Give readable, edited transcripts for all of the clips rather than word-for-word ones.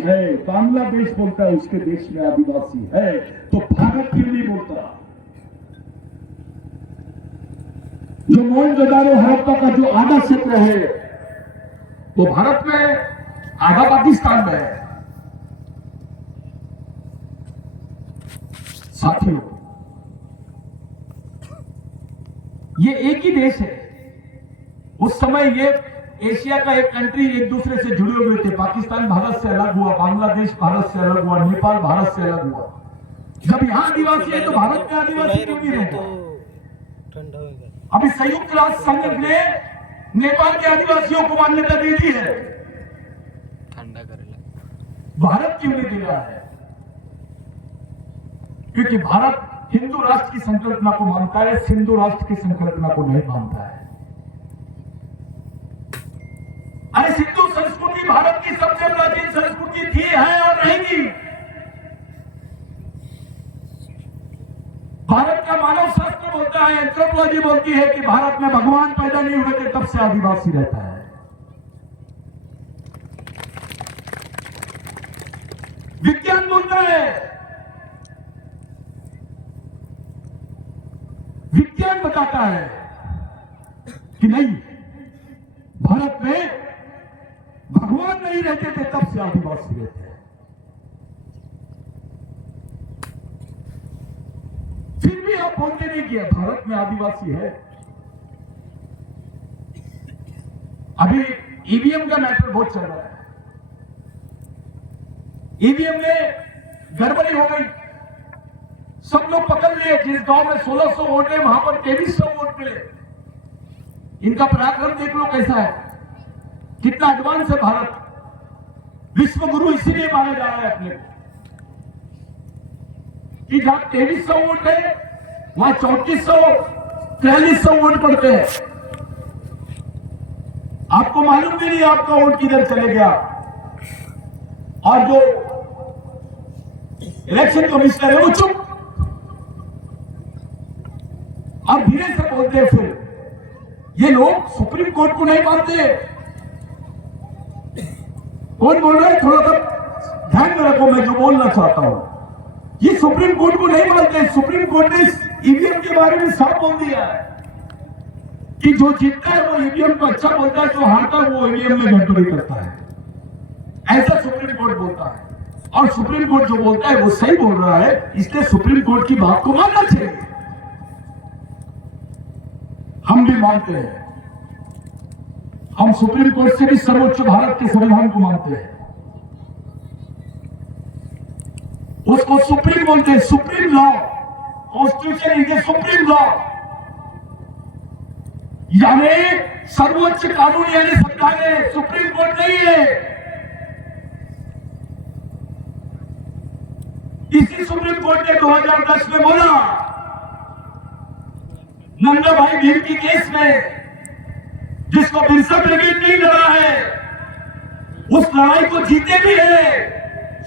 है, बांग्लादेश बोलता है उसके देश में आदिवासी है, तो भारत क्यों नहीं बोलता? जो मोहनजोदारो हड़प्पा का जो आधा क्षेत्र है वो भारत में, आधा पाकिस्तान में है। साथियों, ये एक ही देश है। उस समय ये एशिया का एक कंट्री एक दूसरे से जुड़े हुए थे। पाकिस्तान भारत से अलग हुआ, बांग्लादेश भारत से अलग हुआ, नेपाल भारत से अलग हुआ। जब यहाँ आदिवासी है तो भारत में आदिवासी क्यों नहीं रहता? अभी संयुक्त राष्ट्र संघ ने नेपाल के आदिवासियों को मान्यता दे दी है, भारत क्यों नहीं दे रहा है? क्योंकि भारत हिंदू राष्ट्र की संकल्पना को मानता है, सिंधु राष्ट्र की संकल्पना को नहीं मानता है। अरे सिंधु संस्कृति भारत की सबसे प्राचीन संस्कृति थी, है और रहेगी। भारत का मानव शास्त्र बोलता है, एंथ्रोपोलॉजी बोलती है कि भारत में भगवान पैदा नहीं हुए थे तब से आदिवासी रहता है। विज्ञान बोलता है, विज्ञान बताता है कि नहीं, भारत में भगवान नहीं रहते थे तब से आदिवासी रहते हैं। फिर भी आप बोलते नहीं कि भारत में आदिवासी है। अभी ईवीएम का मैटर बहुत चल रहा है। ईवीएम में गड़बड़ी हो गई, सब लोग पकड़ लिए। जिस गांव में 1600 वोट है वहां पर 2300 वोट मिले। इनका पराक्रम देख लो कैसा है, कितना एडवांस है भारत। विश्व गुरु इसीलिए माना जा रहा है अपने को कि जहां 2300 वोट है वहां 3400 4300 वोट पड़ते हैं। आपको मालूम भी नहीं आपका वोट किधर चले गया। और जो इलेक्शन कमिश्नर है वो चुप, और धीरे से बोलते हैं। फिर ये लोग सुप्रीम कोर्ट को नहीं मानते। कौन बोल रहा है, थोड़ा सा ध्यान में रखो, मैं जो बोलना चाहता हूं। ये सुप्रीम कोर्ट को नहीं मानते। सुप्रीम कोर्ट ने ईवीएम के बारे में साफ बोल दिया है कि जो जीतता है वो ईवीएम को अच्छा बोलता है, जो हारता है वो ईवीएम में गड़बड़ी करता है। ऐसा सुप्रीम कोर्ट बोलता है। और सुप्रीम कोर्ट जो बोलता है वो सही बोल रहा है, इसलिए सुप्रीम कोर्ट की बात को मानना चाहिए। हम भी मानते हैं, हम सुप्रीम कोर्ट से भी सर्वोच्च भारत के संविधान को मानते हैं। उसको सुप्रीम बोलते हैं, supreme law. Constitution is a supreme law, यानी सर्वोच्च कानून, यानी सरकार है, सुप्रीम कोर्ट नहीं है। इसी सुप्रीम कोर्ट ने 2010 में बोला, नंदा भाई भीम की केस में जिसको बिरसा ब्रिगेड नहीं लड़ा है, उस लड़ाई को जीते भी है।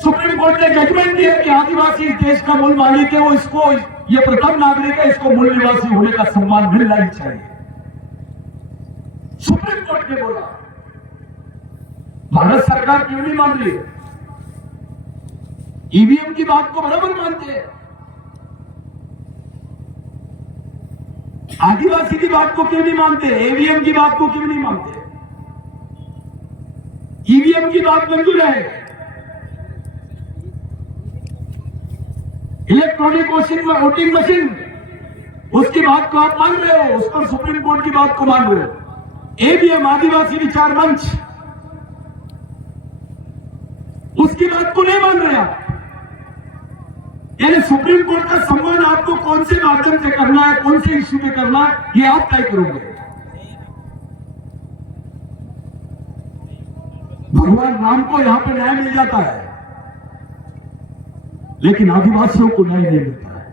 सुप्रीम कोर्ट ने जजमेंट दिया कि आदिवासी इस देश का मूल मालिक है, वो इसको, ये प्रथम नागरिक है, इसको मूल निवासी होने का सम्मान मिलना ही चाहिए। सुप्रीम कोर्ट ने बोला। भारत सरकार क्यों नहीं मान रही? ईवीएम की बात को बराबर मानते हैं, आदिवासी की बात को क्यों नहीं मानते? ईवीएम की बात को क्यों नहीं मानते? ईवीएम की बात मंजूर है, इलेक्ट्रॉनिक वोटिंग मशीन, उसकी बात को आप मान रहे हो, उस पर सुप्रीम कोर्ट की बात को मान रहे हो। ईवीएम आदिवासी विचार मंच, उसकी बात को नहीं मान रहे आप। यानी सुप्रीम कोर्ट का सम्मान आपको कौन से माध्यम से करना है, कौन से इश्यू पे करना है, ये आप तय करोगे। भगवान राम को यहां पे न्याय मिल जाता है, लेकिन आदिवासियों को न्याय नहीं मिलता है।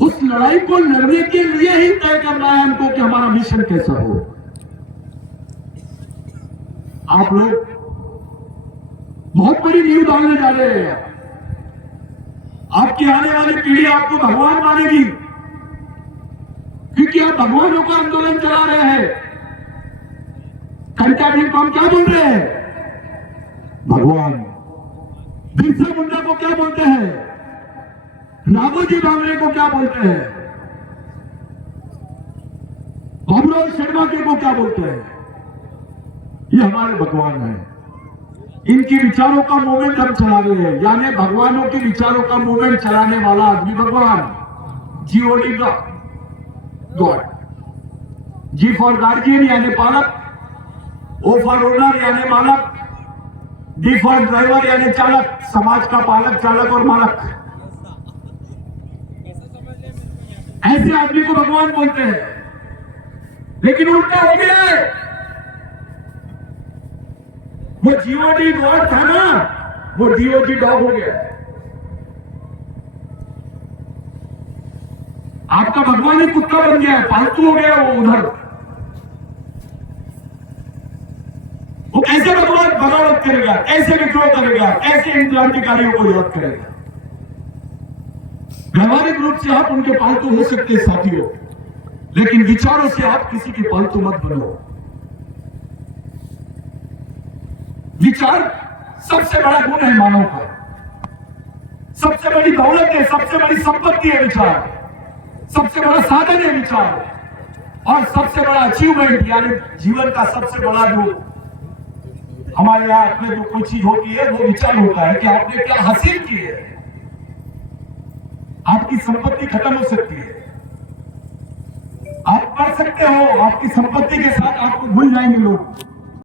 उस लड़ाई को लड़ने के लिए ही तय करना है हमको कि हमारा मिशन कैसा हो। आप लोग बहुत बड़ी नींव डालने जा रहे हैं। आपकी आने वाली पीढ़ी आपको भगवान मानेगी, क्योंकि आप भगवानों का आंदोलन चला रहे हैं। घंटा दिन को हम क्या बोल रहे हैं? भगवान। बिरसा मुंडा को क्या बोलते हैं? राघोजी भांगरे को क्या बोलते हैं? बाबूराव शर्मा के को क्या बोलते हैं? ये हमारे भगवान है। इनकी विचारों का मूवमेंट हम चला रहे हैं, यानी भगवानों के विचारों का मूवमेंट चलाने वाला आदमी भगवान। जीओडी का गॉड, जी फॉर गार्जियन यानी पालक, ओ फॉर ओनर यानी मालक, डी फॉर ड्राइवर यानी चालक, समाज का पालक, चालक और मालक। ऐसे आदमी को भगवान बोलते हैं। लेकिन उल्टा हो गया है। वो जीओडी गॉड था ना, वो डीओजी डॉग हो गया। आपका भगवान ही कुत्ता बन गया है, पालतू हो गया वो उधर। वो कैसे भगवान बगावत करेगा, कैसे विद्रोह करेगा, कैसे इन क्रांतिकारियों को याद करेगा? व्यवहारिक रूप से आप उनके पालतू हो सकते हैं साथियों, लेकिन विचारों से आप किसी की पालतू मत बनो। विचार सबसे बड़ा गुण है मानव का, सबसे बड़ी दौलत है, सबसे बड़ी संपत्ति है विचार, सबसे बड़ा साधन है विचार, और सबसे बड़ा अचीवमेंट यानी जीवन का सबसे बड़ा जो हमारे हाथ में जो कोई चीज होती है वो विचार होता है कि आपने क्या हासिल किया है। आपकी संपत्ति खत्म हो सकती है, आप कर सकते हो, आपकी संपत्ति के साथ आपको भूल जाएंगे लोग,